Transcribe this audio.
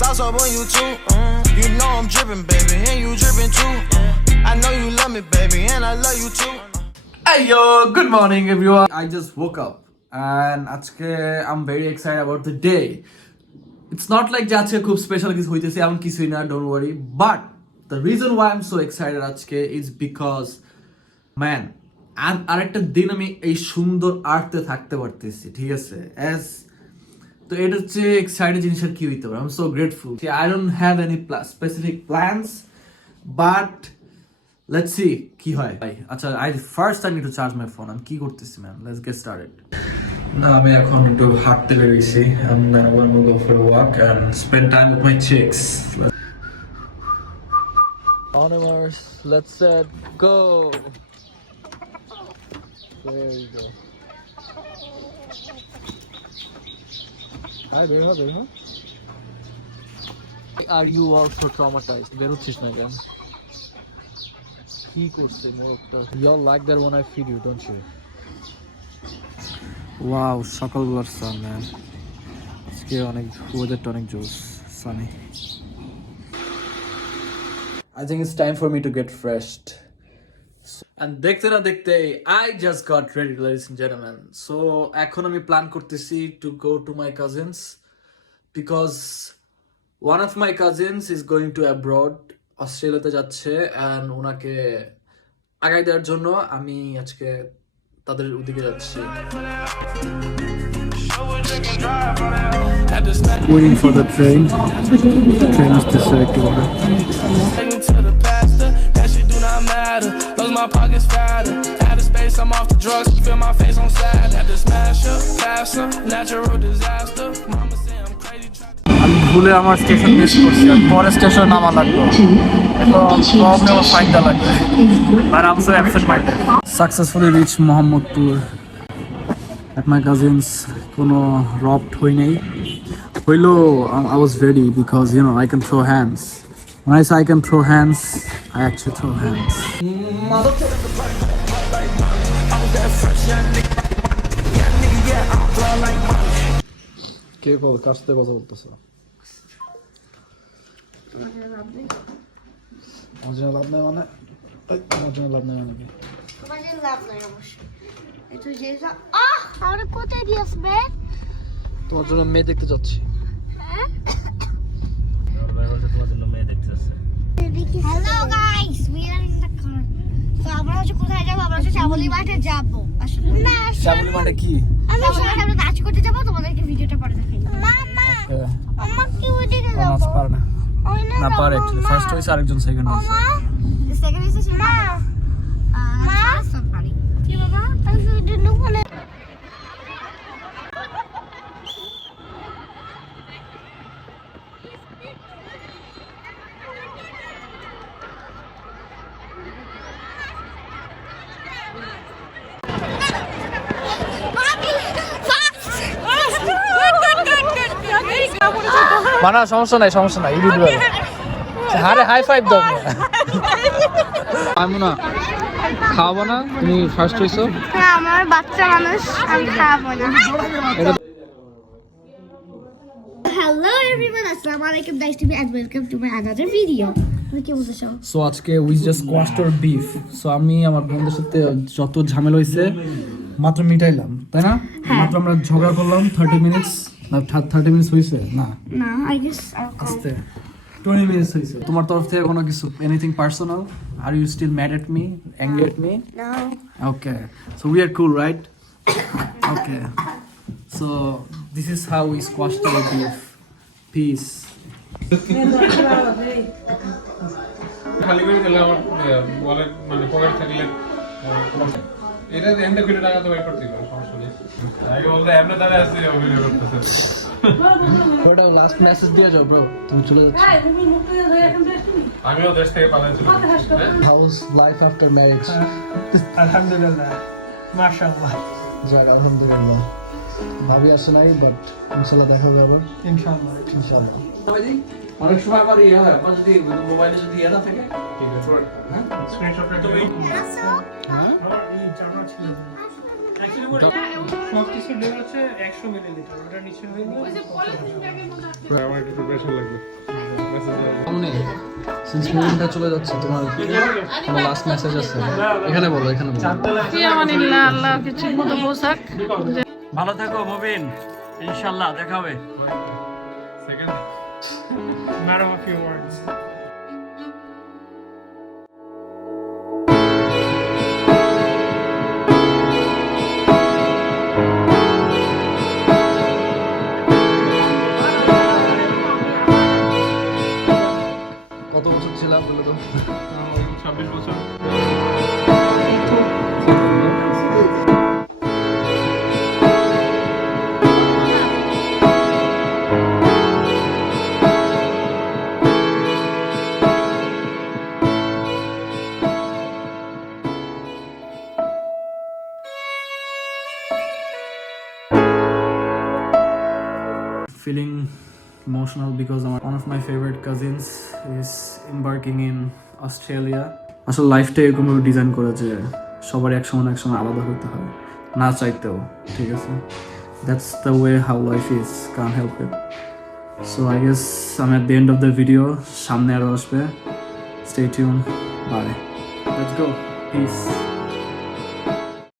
Sauce up on you too. You know I'm dripping, baby, and you dripping too. I know you love me, baby, and I love you too. Hey yo, good morning everyone. I just woke up and আজকে I'm very excited about the day. It's not like যে আজকে খুব special কিছু হইতেছে এমন কিছুই না, don't worry. But the reason why I'm so excited আজকে is because man, আরেকটা দিন আমি এই সুন্দর আর্থে থাকতে পারতেছি, ঠিক আছে? As তো এটা হচ্ছে এক্সাইটেড জিনিসের কি হইতে পারে। I'm so grateful. I don't have any specific plans, but let's see কি হয় ভাই। আচ্ছা, I need to charge my phone. আমি কি করতেছি ম্যাম, let's get started. না, আমি এখন একটু হাঁটতে বেরিয়েছি। I'm gonna go for a walk and spend time with my chicks. Onwards, let's go. There you go. Hi, there, huh? Are you also traumatized? বেরোচ্ছিস না কেন? কি করছে মোরগটা? You all like that when I feed you, don't you? Wow, সকালবেলার sun, man. আজকে অনেক ওয়েদারটা অনেক জোস, sunny. I think it's time for me to get freshed. And দেখতে না দেখতে I just got ready, ladies and gentlemen. So এখন আমি প্ল্যান করতেছি to go to my cousins because one of my cousins is going to abroad. অস্ট্রেলিয়াতে যাচ্ছে and ওনাকে আগায় দেওয়ার জন্য আমি আজকে তাদের ওদিকে যাচ্ছি। Waiting for the train. The train is distracted. My pockets fatter. Out of space, I'm off the drugs. Feel my face on sad. Had to smash her, pass her. Natural disaster. Mama say I'm crazy. আমি ভুলে আমার station miss করছি, আর পরে station নামা লাগবে, এখন problem আমার ফাইনটা লাগবে, but I'm so absent minded. Successfully reached Mohammadpur at my cousins. কোনো রবড হই নাই, হইলো I was ready because you know I can throw hands. When I say I can throw hands, I actually throw hands. কে বল কার সাথে কথা বলতেছ? অজনা লাভ নাই মানে? অজনা লাভ নাই মানে কি? অজনা লাভ নাই অবশ্যই। এটা যেটা তাহলে কোথায় দিয়ে আসবে? তোমার জন্য মেয়ে দেখতে যাচ্ছি। হ্যাঁ, তোমার জন্য মেয়ে দেখতে যাচ্ছে। Hello guys, we are in the car. তো আমরা হচ্ছে কোথায় যাব? আমরা হচ্ছে চাবলি মাঠে যাব। আসলে না, চাবলি মাঠে কি? আমরা সেখানে নাচ করতে যাব, তোমাদেরকে ভিডিওটা পরে দেখাই। মামা, মামা কি ওইদিকে যাব? নাচ পারে না। না পারে অ্যাকচুয়ালি, ফার্স্ট হইছে আরেকজন সেকেন্ড হইছে। মামা সেকেন্ড হইছে সে। মা সব পারি। কি বাবা? তাই ভিডিও নো বলে। মানা সমস্যা নাই ইউটিউবে আরে হাই ফাইভ দাও। আমি না খাওয়াবো না, তুমি ফার্স্ট হইছো। হ্যাঁ, আমার বাচ্চা মানুষ, আমি খাবো না। Hello everyone, assalamu alaikum, nice to meet you and welcome to my another video. কি বলছো? সো আজকে we just squashed our beef. So আমি আমার বন্ধুদের সাথে যত ঝামেলা হইছে মাত্র মিটাইলাম, তাই না? মাত্র আমরা ঝগড়া করলাম 30 মিনিটস না 30 মিনিটস হইছে না, I guess আস্তে 20 মিনিটস হইছে। তোমার তরফ থেকে কোনো কিছু anything personal? Are you still mad at me, angry at me? No. Okay, so we are cool, right? Okay, so this is how we squashed our beef. Peace. খালি করে দিলে আমার ওয়ালেট মানে পকেট থাকলে এটা এন্ড করে টাকা তো বের করতে পারো, সমস্যা নেই। আগে বলতে এমনি দাঁড়া আছে অভিনয় করতেছে। ওটা লাস্ট মেসেজ দিয়ে যাও ব্রো, তুমি চলে যাচ্ছ। আমিও দেশ থেকে পালাই চলে যাচ্ছি। House life after marriage? আলহামদুলিল্লাহ, মাশাআল্লাহ। যাক আলহামদুলিল্লাহ। ভাবি আসে নাই, বাট ইনশাআল্লাহ দেখা হবে আবার ইনশাআল্লাহ। অনেক সময় আবার ইয়ে হয়, আপনার যদি মোবাইলে যদি ইয়ে না থাকে, ঠিক আছে, হ্যাঁ স্ক্রিনশটটা তুমি Hello. হ্যাঁ এই জানা ছিল সব কিছু ডেল হচ্ছে 100 মিলিলিটার, ওটা নিচে হইলে আমার একটু প্রিপারেশন লাগবে সিন্স মুভিটা চলে যাচ্ছে, তোমার কোনো লাস্ট মেসেজ আছে? এখানে বলো, এখানে বলো। ফিয়ামানিল্লাহ, আল্লাহকে ঠিক মতো বোঝাক। ভালো থাকো মুবিন, ইনশাল্লাহ দেখা হবে। Second matter of few words. কত বছর ছিলাম বলে তো? 26 বছর। Feeling emotional because one of my favorite cousins is embarking in Australia. আসলে লাইফটা এরকম ভাবে ডিজাইন করেছে সবার এক সময় আলাদা হতে হয়, না চাইতেও, ঠিক আছে? That's the way how life is, can't help it. So I guess I'm at the end of the video. সামনে আরো আসবে, stay tuned, bye. Let's go, peace.